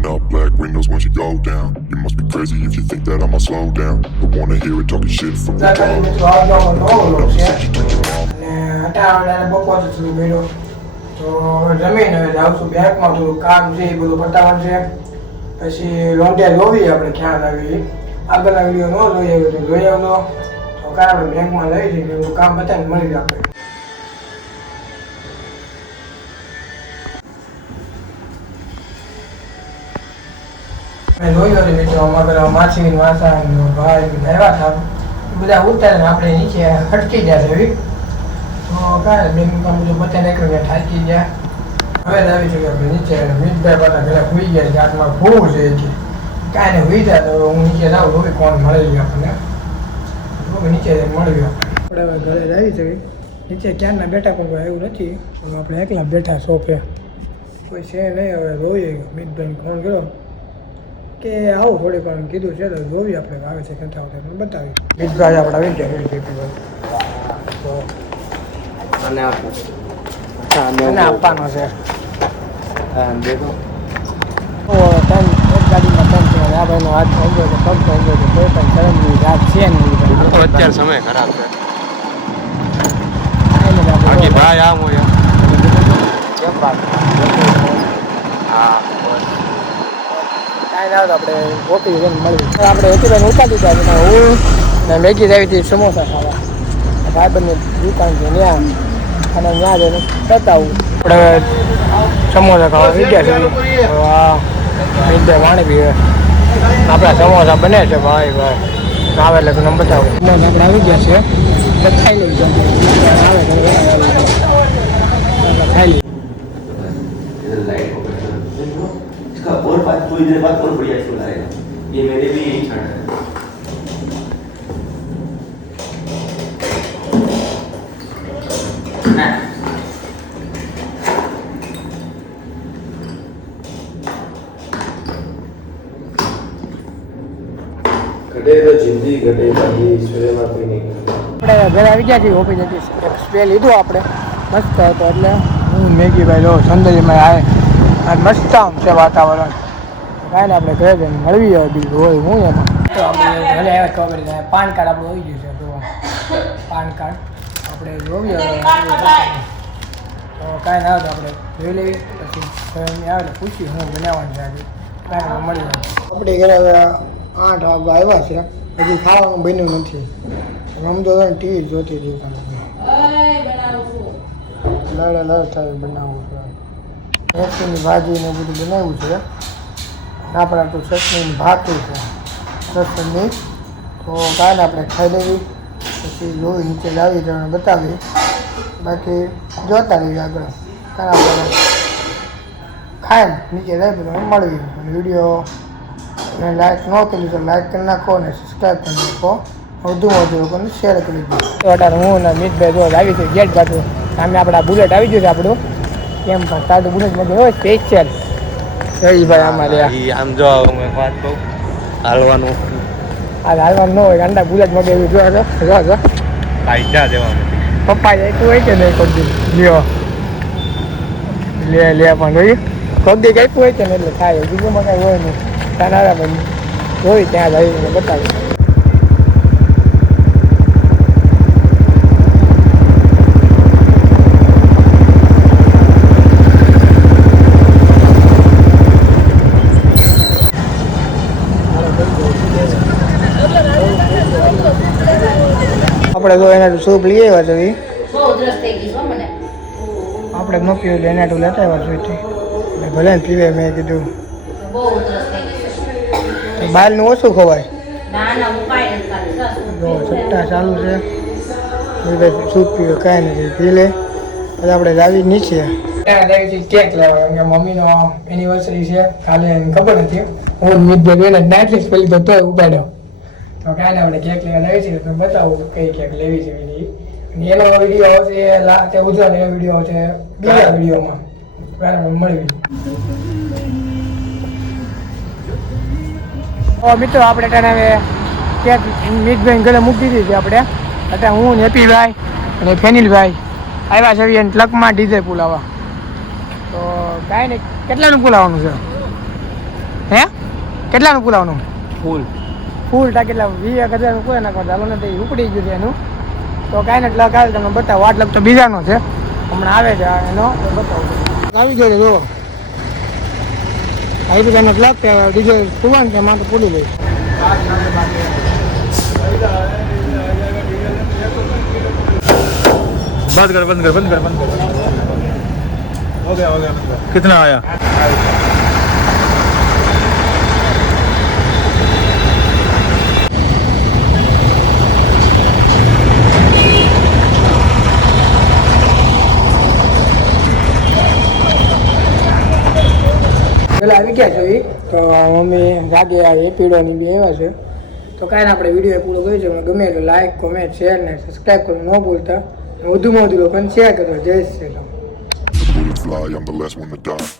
Rolling up black windows once you go down. You must be crazy if you think that I'ma slow down. Don't wanna hear it talking shit from the top. બપોર સુધી મેળો તો જમીન હવે જાઉં છું બેંકમાં થોડું કામ છે એ બધું પતાવવાનું છે. પછી લોંઢિયા જોવી આપણે ખ્યાલ આવી આગળના વિડીયો ન જોઈએ તો જોઈ આવજો તો કાંઈ આપણે બેંકમાં લઈ જઈએ એવું કામ બતાવીને મળી જાય આપણે. મેં જોયું હતું મિત્રો અમારા માછી માસા ભાઈ આવ્યા હતા બધા ઉતારીને આપણે નીચે હટકી ગયા છે એવી તો કાંઈ બેંકનું કામ બધું બતાવીને એક થાકી ગયા. હવે આવી છું આપણે નીચે મીઠભાઈ પાછા ઘરે સુઈ ગયા કે આટમાં ભૂવું છે કે કાંઈ ને સુઈ જાય તો હું નીચે જાઉં જોઈ કોણ મળી ગયો આપણને નીચે મળી ગયો. આપણે હવે ઘરે આવી છે નીચે ક્યારના બેઠા કોઈ આવ્યું નથી આપણે એકલા બેઠા સોફે કોઈ છે નહીં. હવે જોઈએ મીઠભાઈને ફોન કર્યો કે આવું થોડીક વાર કીધું છે તો જોવી આપણે આવે છે કંઠા આવતા બતાવી મીઠભાઈ આપણે આવી ગયા તો અને આપું અને આપવાનો છે દેખો ત્રણ એક ગાડીમાં ત્રણ છે આ ભાઈનો હાથ થઈ ગયો છે પગ થઈ ગયો છે કોઈ પણ કરંટની રાત છે નહીં અત્યારે સમય ખરાબ છે બાકી ભાઈ આમ હોય કેમ વાત હા કાંઈ ના આપણે ઓપી જઈને મળ્યું આપણે હેતુભાઈને ઉપાડી દીધા હું ને મેગી જ આવી હતી સમોસા ખાવા ભાઈબંધની દુકાન છે ત્યાં અને ત્યાં જઈને બતાવું આપણે સમોસા ખાવા વીડ્યા છે આ મીઠભાઈ વાણી બી આપણા સમોસા બને છે ભાઈ આવે એટલે તમને બતાવું સમોસા આપણે આવી ગયા છે ખાઈ લઈ આવે ખાઈ લઈ इसका और बात थोड़ी देर बाद और बढ़िया शो लाएगा ये मेरे भी यही क्षण है घटे तो जिंदगी घटे बाकी ईश्वरे में कोई नहीं આપણે ઘરે આવી ગયા છીએ ઓફિસ હતી એક સ્પ્રે લીધું આપણે મસ્ત હતો એટલે હું મેગી ભાઈ લો સૌંદર્યમાં આવે અને મસ્ત આમ છે વાતાવરણ કાંઈ ને આપણે ઘરે જઈને મળવી હોય બીજું હોય હું એમાં તો આપણે ઘરે આવ્યા ખબર પડી પાન કાર્ડ આપણું આવી ગયું છે તો પાન કાર્ડ આપણે જોવી હવે તો કાંઈ ના આવે તો આપણે જોઈ લેવી પછી આવે તો પૂછી હું બનાવવાનું છે આજે કાંઈ મળી જાય આપણે ઘરે હવે 8 વાગ્યા આવ્યા છે હજી ખાવાનું બન્યું નથી રમતો ટીવી જોતી હતી લડ થાય બનાવવું છે મેથીની ભાજી ને બધું બનાવ્યું છે આપણા તો ચટણીની ભાખરી છે લસણની તો કાલે આપણે ખાઈ લેવી પછી જોઈ નીચે લાવી તમને બતાવી બાકી જોતા રહીએ આગળ કારણ આપણે ખાઈને નીચે લાવી તમને મળવી વિડીયો અને લાઈક ન કરી તો લાઈક કરી નાખો અને સબસ્ક્રાઈબ કરી નાખો વધુમાં વધુ લોકોને શેર કરી દો. તો અત્યારે હું અને મિતભાઈ જો આવી છું ગેટ બાજુ સામે આપણા બુલેટ આવી ગયું છે આપણું કેમ પણ તારું બુલેટમાં હોય સ્પેશિયલ ભાઈ અમારે આમ જો વાત કહું હાલવાનું હાલવાનું ન હોય ગાંડા બુલેટ મગે એવું જો કાયદા દેવાનું પપ્પા જઈતું હોય કે નહીં કોક દી લ્યો લે પણ જોયું કોક દી ગઈતું હોય કે ને એટલે થાય બીજુંમાં કાંઈ હોય નહીં તારા ભાઈ જોઈ ત્યાં જઈને બતાવી આપણે તો એના સૂપ લઈ આવ્યા છે આપણે ન પીવું એટલે એના લેતા આવ્યા છું ભલે ને પીવે મેં કીધું બહારનું ઓછું ખવાય સટ્ટા ચાલુ છે સૂપ પીવે કાંઈ નથી પી લે પછી આપણે લાવી નીચે કેક લાવ્યા મમ્મીનો એનિવર્સરી છે કાલે એને ખબર નથી હું મિતભાઈ એને નાઇટલીસ પેલી તો તોય ઉપાડ્યો તો કાંઈ આપણે કેક લેવા લાવી છે તમે બતાવું કઈ કેક લેવી છે એનો વિડીયો આવશે તે ઉજવવાનો એવો વિડીયો આવશે બીજા વિડીયોમાં મળવી મિત્રો આપણે ત્યાં હવે કેક મિતભાઈ ઘરે મૂકી દીધી છે આપણે અત્યારે હું ને હેપીભાઈ અને ફેનિલભાઈ આવ્યા છે એને ટ્રકમાં ડીઝે પુલાવા તો કાંઈ નહીં કેટલાનું પુલાવાનું છે હે કેટલાનું પુલાવનું ફૂલ ફૂલ ટા કેટલા 20,000 કોઈ નાખવા ચાલો ને તે ઉપડી ગયું છે એનું તો કાંઈ નથી કાલે તમને બતાવો આટલો તો બીજાનો છે હમણાં આવે છે એનો બતાવો આવી ગયો છે જુઓ આવી બીજાનો ક્લાસ ડીજે સુવાનું છે એમાં તો પૂરી લઈ बंद कर हो गया कितना आया પેલા આવી ગયા છે તો મમ્મી રાગે આ એપીડોની બી આવ્યા છે તો કાંઈ ને આપણે વિડીયો પૂરો કર્યો છે ગમે તો લાઈક કોમેન્ટ શેર ને સબસ્ક્રાઈબ કરવું ન ભૂલતા વધુમાં વધુ લોકોને શેર કરો જય Shri Ram. Bullet fly, I'm the last one to die.